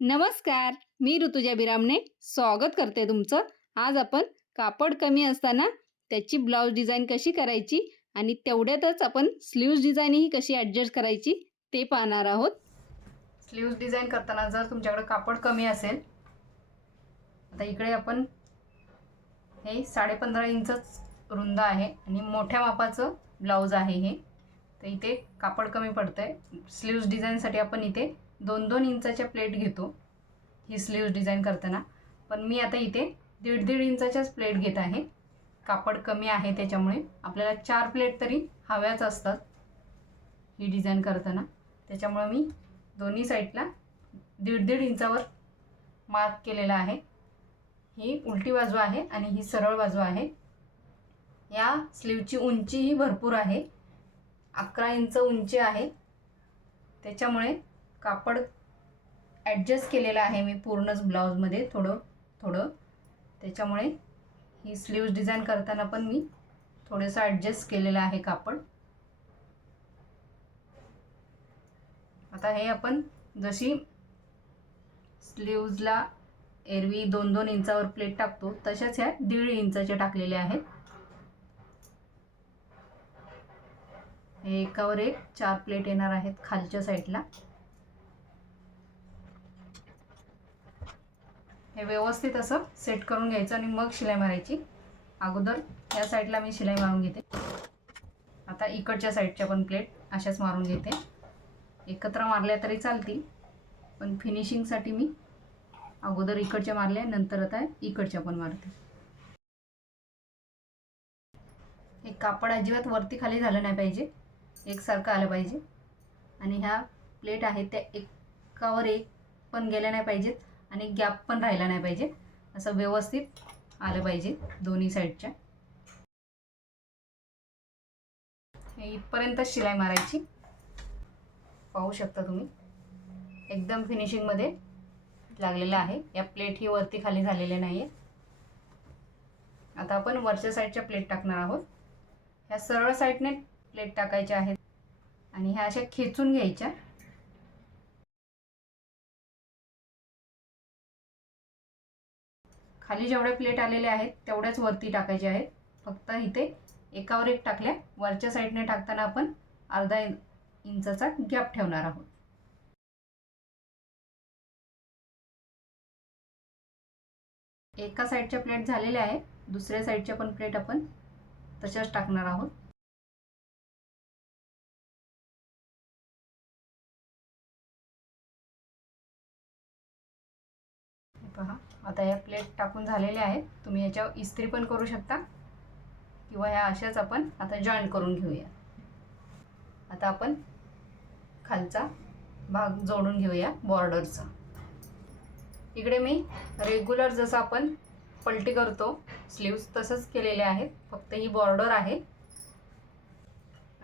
नमस्कार मी ऋतुजा बिरामने स्वागत करते तुमचं. आज आपण कापड कमी असताना त्याची ब्लाऊज डिझाईन कशी करायची आणि तेवढ्यातच आपण स्लीव्ज डिझाईनही कशी ॲडजस्ट करायची ते पाहणार आहोत. स्लीव्ज डिझाईन करताना जर तुमच्याकडे कापड कमी असेल आता इकडे आपण हे साडेपंधरा इंचच रुंद आहे आणि मोठ्या मापाचं ब्लाऊज आहे हे. तर इथे कापड कमी पडतं आहे स्लीव्ज डिझाईनसाठी आपण इथे दोन दोन इंचाच्या प्लेट घेतो ही स्लीव्ज डिझाईन करताना. पण मी आता इथे दीड दीड इंचाच्याच प्लेट घेत आहे. कापड कमी आहे त्याच्यामुळे आपल्याला चार प्लेट तरी हव्याच असतात ही डिझाईन करताना. त्याच्यामुळे मी दोन्ही साईडला दीड दीड इंचावर मार्क केलेला आहे. ही उलटी बाजू आहे आणि ही सरळ बाजू आहे. या स्लीवची उंचीही भरपूर आहे. अकरा इंच उंची आहे. त्याच्यामुळे कापड ॲडजस्ट केलेलं आहे मी पूर्णच ब्लाऊजमध्ये थोडं थोडं. त्याच्यामुळे ही स्लीव्ज डिझाईन करताना पण मी थोडंसं ॲडजस्ट केलेलं आहे कापड. आता हे आपण जशी स्लीव्जला एरवी दोन दोन इंचावर प्लेट टाकतो तशाच ह्या दीड इंचाच्या टाकलेल्या आहेत. हे एकावर एक चार प्लेट येणार आहेत खालच्या साईडला हे व्यवस्थित असं सेट करून घ्यायचं आणि मग शिलाई मारायची. अगोदर या साईडला मी शिलाई मारून घेते. आता इकडच्या साईडच्या पण प्लेट अशाच मारून घेते. एकत्र मारल्या तरी चालतील पण फिनिशिंगसाठी मी अगोदर इकडच्या मारल्या नंतर आता इकडच्या पण मारते. हे कापड अजिबात वरती खाली झालं नाही पाहिजे. एकसारखं आलं पाहिजे. आणि ह्या प्लेट आहेत त्या एकावर एक पण गेल्या नाही पाहिजेत. आणि गॅप पण राहिला नाही पाहिजे. असं व्यवस्थित आलं पाहिजे दोन्ही साईडच्या. इथपर्यंत शिलाई मारायची. पाहू शकता तुम्ही. एकदम फिनिशिंगमध्ये लागलेलं आहे. या प्लेट ही वरती खाली झालेल्या नाही आहेत आता आपण वरच्या साईडच्या प्लेट टाकणार आहोत. ह्या सरळ साईडने प्लेट टाकायच्या आहेत. आणि ह्या अशा खेचून घ्यायच्या. खाली जेवढ्या प्लेट आलेल्या आहेत तेवढ्याच वरती टाकायचे आहेत. फक्त इथे एकावर एक टाकल्या. वरच्या साईडने टाकताना आपण अर्धा इंचाचा गॅप ठेवणार आहोत. एका साईडच्या प्लेट झालेल्या आहेत. दुसऱ्या साईडच्या पण प्लेट आपण तशाच टाकणार आहोत. पहा. आता या प्लेट टाकून झालेल्या आहेत. तुम्ही याच्यावर इस्त्री पण करू शकता. किंवा ह्या अशाच आपण आता जॉईन करून घेऊया. आता आपण खालचा भाग जोडून घेऊया बॉर्डरचा इकडे मी रेग्युलर जसं आपण पलटी करतो स्लीव्स तसंच केलेले आहेत. फक्त ही बॉर्डर आहे.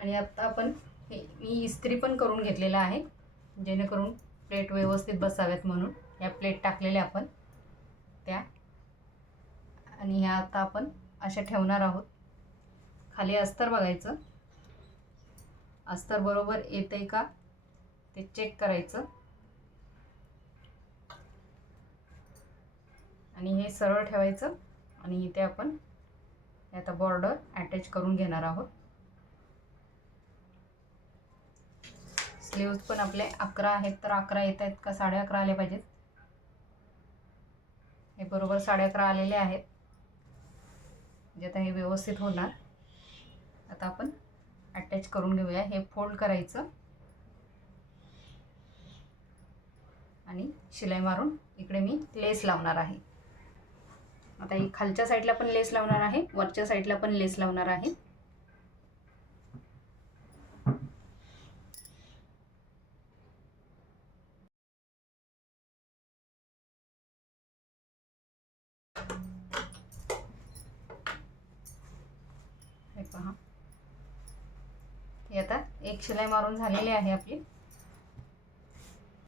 आणि आता आपण मी इस्त्री पण करून घेतलेलं आहे. जेणेकरून प्लेट व्यवस्थित बसाव्यात म्हणून. या प्लेट टाकलेल्या आपण. त्या आणि ह्या आता आपण अशा ठेवणार आहोत. खाली अस्तर बघायचं. अस्तर बरोबर येते का? ते चेक करायचं. आणि हे सरळ ठेवायचं. आणि इथे आपण हे आता बॉर्डर अटॅच करून घेणार आहोत. स्लीव्ज पण आपले अकरा आहेत. तर अकरा येत आहेत का? साडे अकरा आले पाहिजेत. हे बरोबर साडे अकरा आलेले आहेत. म्हणजे आता हे व्यवस्थित होणार. आता आपण अटॅच करून घेऊया. हे फोल्ड करायचं. आणि शिलाई मारून इकडे मी लेस लावणार आहे. आता ही खालच्या साईडला पण लेस लावणार आहे. वरच्या साईडला पण लेस लावणार आहे. हे पहा. आता एक शिलाई मारून झालेली आहे आपली.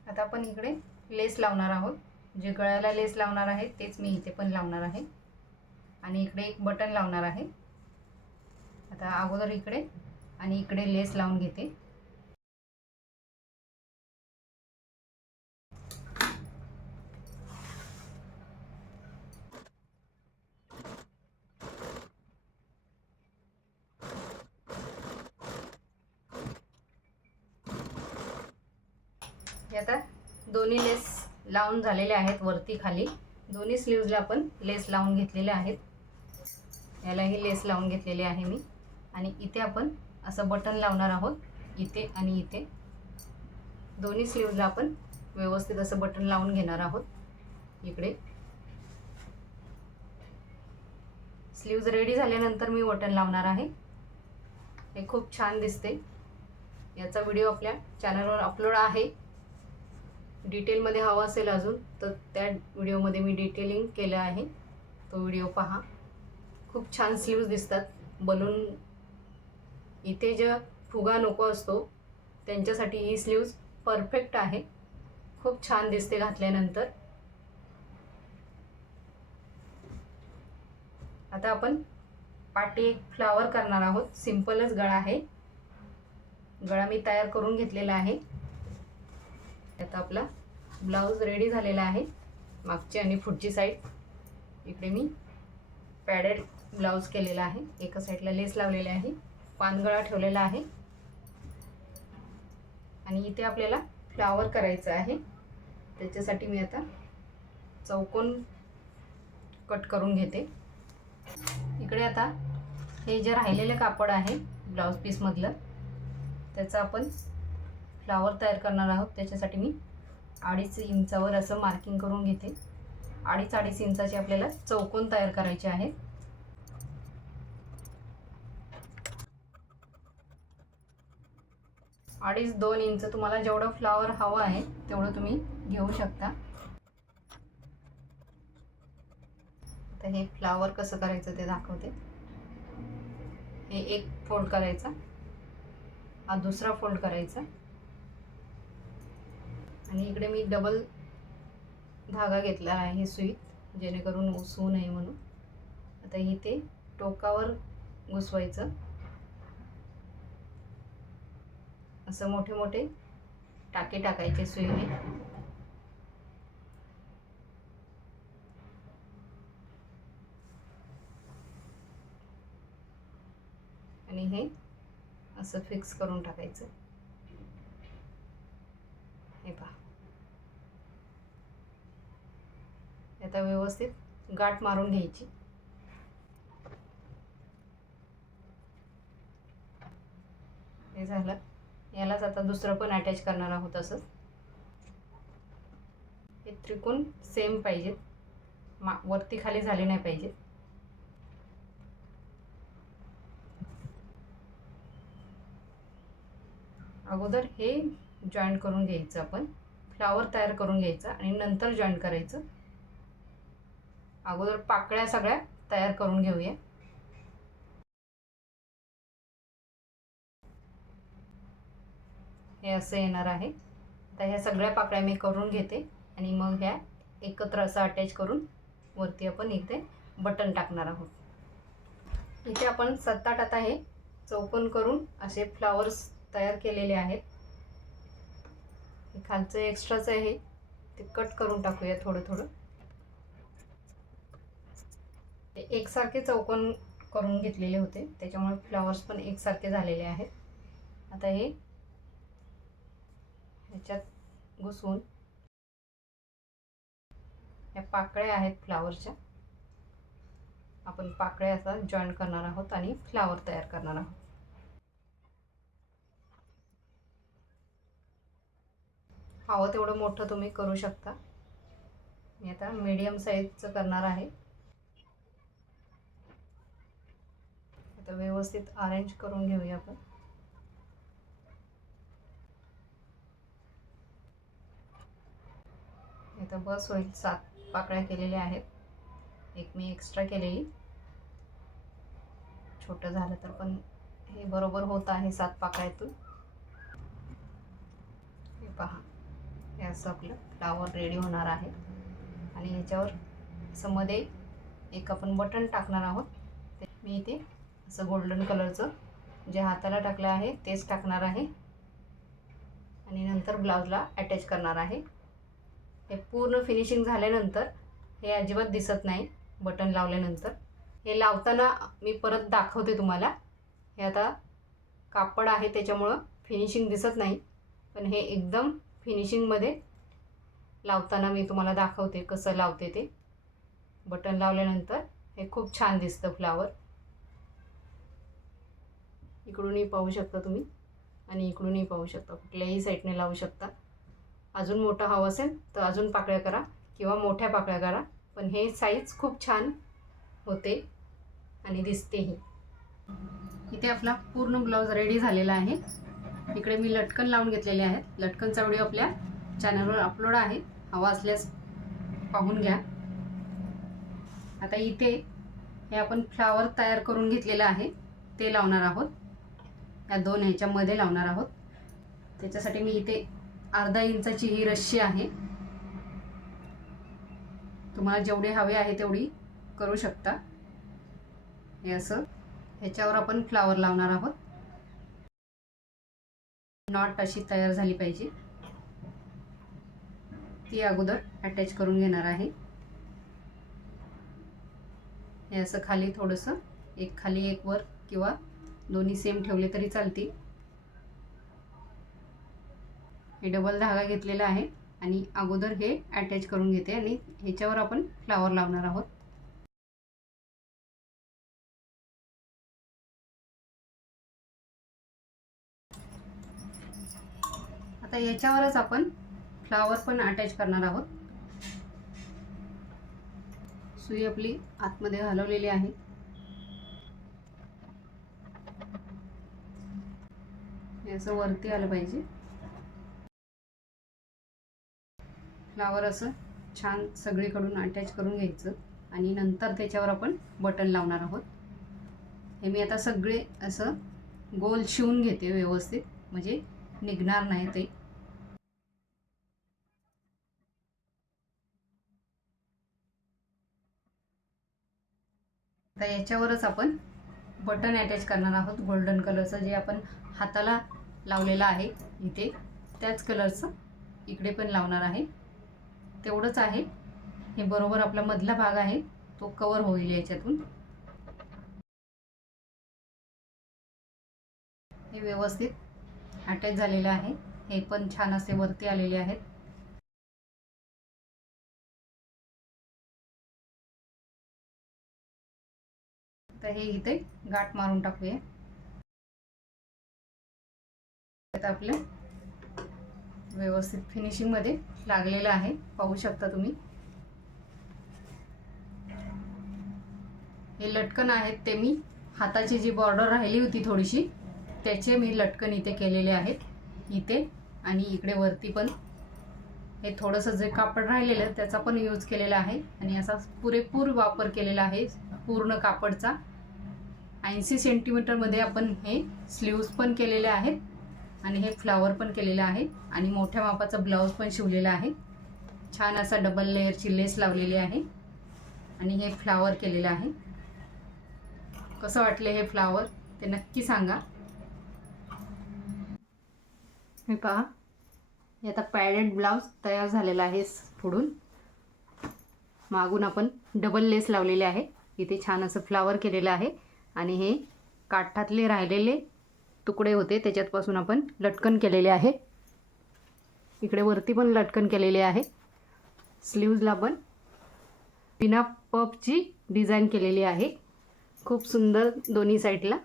आता आपण इकडे लेस लावणार आहोत. जे गळ्याला लेस लावणार आहे तेच मी इथे पण लावणार आहे. आणि इकडे एक बटन लावणार आहे. आता अगोदर इकडे आणि इकडे लेस लावून घेते. हे आता दोन्ही लेस लावून झालेले आहेत वरती खाली. दोन्ही स्लीव्जला आपण लेस लावून घेतलेले आहेत. यालाही लेस लावून घेतलेली आहे मी. आणि इथे आपण असं बटन लावणार आहोत. इथे आणि इथे. दोन्ही स्लीव्जला आपण व्यवस्थित असं बटन लावून घेणार आहोत. इकडे. स्लीव्ज रेडी झाल्यानंतर मी बटन लावणार आहे. हे खूप छान दिसते. याचा व्हिडिओ आपल्या चॅनलवर अपलोड आहे. डिटेलमध्ये हवं असेल अजून तर त्या व्हिडिओमध्ये मी डिटेलिंग केलं आहे. तो व्हिडिओ पहा. खूप छान स्लीव्ज दिसतात. बलून इथे ज्या फुगा नको असतो त्यांच्यासाठी ही स्लीव्ज परफेक्ट आहे. खूप छान दिसते घातल्यानंतर. आता आपण पाठी एक फ्लावर करणार आहोत. सिम्पलच गळा आहे. गळा मी तयार करून घेतलेला आहे. आता आपला ब्लाऊज रेडी झालेला आहे. मागची आणि पुढची साईड इकडे मी पॅडेड ब्लाऊज केलेला आहे. एका साईडला लेस लावलेले आहे. पानगळा ठेवलेला आहे. आणि इथे आपल्याला फ्लावर करायचं आहे. त्याच्यासाठी मी आता चौकोन कट करून घेते. इकडे आता हे जे राहिलेलं कापड आहे ब्लाऊज पीसमधलं त्याचा आपण फ्लावर तयार करणार आहोत त्याच्यासाठी मी अडीच इंचावर असं मार्किंग करून घेते. अडीच अडीच इंचाचे आपल्याला चौकोन तयार करायचे आहेत. अडीच दोन इंच तुम्हाला जेवढं फ्लावर हवं आहे तेवढं तुम्ही घेऊ शकता. आता हे फ्लावर कसं करायचं ते दाखवते. हे एक फोल्ड करायचा. हा दुसरा फोल्ड करायचा. आणि इकडे मी डबल धागा घेतला आहे सुईत जेणेकरून उसवू नये म्हणून. आता इथे टोकावर घुसवायचं. असं मोठे मोठे टाके टाकायचे सुईने. आणि हे असं फिक्स करून टाकायचं हे पहा आता व्यवस्थित गाठ मारून घ्यायची. हे झालं. यालाच आता दुसरं पण अटॅच करणार आहोत असंच. हे त्रिकोण सेम पाहिजेत. मा वरती खाली झाले नाही पाहिजेत. अगोदर हे जॉईंट करून घ्यायचं आपण. फ्लावर तयार करून घ्यायचं आणि नंतर जॉईंट करायचं. अगोदर पाकळ्या सगळ्या तयार करून घेऊया. हे असं येणार आहे. आता ह्या सगळ्या पाकळ्या मी करून घेते आणि मग ह्या एकत्र असं अटॅच करून वरती आपण इथे बटन टाकणार आहोत. इथे आपण सात आठ आता हे चौकन करून असे फ्लावर्स तयार केलेले आहेत. खालचं एक्स्ट्राचं आहे. ते कट करून टाकूया थोडं थोडं ते एकसारखे चौकोन करून घेतलेले होते. त्याच्यामुळे फ्लॉवर्स पण एकसारखे झालेले आहेत. आता हे ह्याच्यात घुसवून ह्या पाकळ्या आहेत फ्लावरच्या. आपण पाकळ्या असा जॉईन करणार आहोत आणि फ्लावर तयार करणार आहोत. हवं तेवढं मोठं तुम्ही करू शकता. मी आता मीडियम साईजचं करणार आहे. तर व्यवस्थित अरेंज करून घेऊया आपण. इथं बस होईल सात पाकळ्या केलेल्या आहेत. एक मी एक्स्ट्रा केलेली. छोटं झालं तर पण हे बरोबर होत आहे सात पाकळ्यातून. हे पहा हे असं आपलं फ्लावर रेडी होणार आहे. आणि ह्याच्यावर असं मध्ये एक आपण बटन टाकणार आहोत. ते मी इथे असं गोल्डन कलरचं जे हाताला टाकलं आहे तेच टाकणार आहे. आणि नंतर ब्लाऊजला अटॅच करणार आहे. हे पूर्ण फिनिशिंग झाल्यानंतर हे अजिबात दिसत नाही बटन लावल्यानंतर. हे लावताना मी परत दाखवते तुम्हाला. हे आता कापड आहे त्याच्यामुळं फिनिशिंग दिसत नाही. पण हे एकदम फिनिशिंगमध्ये लावताना मी तुम्हाला दाखवते कसं लावते ते. बटन लावल्यानंतर हे खूप छान दिसतं फ्लावर इकडूनही पाहू शकता तुम्ही आणि इकडूनही पाहू शकता. कुठल्याही साईडने लावू शकता. अजून मोठा हवा असेल तर अजून पाकळ्या करा किंवा मोठ्या पाकळ्या करा. पण हे साईज खूप छान होते आणि दिसतेही. इथे आपला पूर्ण ब्लाऊज रेडी झालेला आहे. इकडे मी लटकन लावून घेतलेले आहेत. लटकनचा व्हिडिओ आपल्या चॅनलवर अपलोड आहे. हवा असल्यास पाहून घ्या. आता इथे हे आपण फ्लावर तयार करून घेतलेलं आहे. ते लावणार आहोत. या दोन ह्याच्यामध्ये लावणार आहोत. त्याच्यासाठी मी इथे अर्धा इंचाची ही रश्शी आहे. तुम्हाला जेवढे हवे आहे तेवढी करू शकता. हे असं. ह्याच्यावर आपण फ्लावर लावणार आहोत. नॉट अशी तयार झाली पाहिजे. ती अगोदर अटॅच करून घेणार आहे. हे असं खाली थोडंसं एक खाली एक वर किंवा दोन्ही सेम ठेवले तरी चालतील. हे डबल धागा घेतलेला आहे आणि अगोदर हे अटॅच करून घेते आणि ह्याच्यावर आपण फ्लावर लावणार आहोत. आता याच्यावरच आपण फ्लावर पण अटॅच करणार आहोत. सुई आपली आतमध्ये हलवलेली आहे. हे असं वरती आलं पाहिजे. फ्लावर असं छान सगळीकडून अटॅच करून घ्यायचं आणि नंतर त्याच्यावर आपण बटन लावणार आहोत. हे मी आता सगळे असं गोल शिवून घेते व्यवस्थित म्हणजे निघणार नाही ते. आता याच्यावरच आपण बटन अटॅच करणार आहोत गोल्डन कलरचं जे आपण हाताला लावलेला आहे इथे. त्याच कलरचं इकडे पण लावणार आहे. तेवढंच आहे. हे बरोबर आपला मधला भाग आहे. तो कवर होईल याच्यातून. हे व्यवस्थित अटॅच झालेलं आहे. हे पण छान असे वरती आलेले आहेत. तर हे इथे गाठ मारून टाकूया. आता आपलं व्यवस्थित फिनिशिंगमध्ये लागलेलं आहे. पाहू शकता तुम्ही. हे लटकन आहेत ते मी. हाताची जी बॉर्डर राहिली होती थोडीशी त्याचे मी लटकन इथे केलेले आहेत. इथे आणि इकडे वरती पण. हे थोडंसं जे कापड राहिलेलं त्याचा पण यूज केलेला आहे. आणि असा पुरेपूर वापर केलेला आहे पूर्ण कापडचा. ऐंशी सेंटीमीटरमध्ये आपण हे स्लीव्ज पण केलेले आहेत. आणि हे फ्लावर पण केलेलं आहे. आणि मोठ्या मापाचा ब्लाऊज पण शिवलेला आहे. छान असा डबल लेअरची लेस लावलेली आहे. आणि हे फ्लावर केलेलं आहे. कसं वाटले हे फ्लावर? ते नक्की सांगा. हे पहा. हे आता पॅडेड ब्लाऊज तयार झालेला आहे पुढून मागून आपण डबल लेस लावलेले आहे. इथे छान असं फ्लावर केलेलं आहे. आणि हे काठातले राहिलेले तुकडे होते त्याच्यातपासून आपण लटकन केलेले आहे. इकडे वरती पण लटकन केलेले आहे. स्लीव्जला पण बिना पपची डिझाईन केलेली आहे. खूप सुंदर दोन्ही साईडला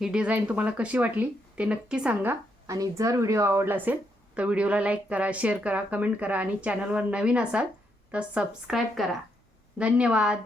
ही डिझाईन तुम्हाला कशी वाटली ते नक्की सांगा. आणि जर व्हिडिओ आवडला असेल तर व्हिडिओला लाईक करा शेअर करा कमेंट करा आणि चॅनलवर नवीन असाल तर सबस्क्राईब करा. धन्यवाद!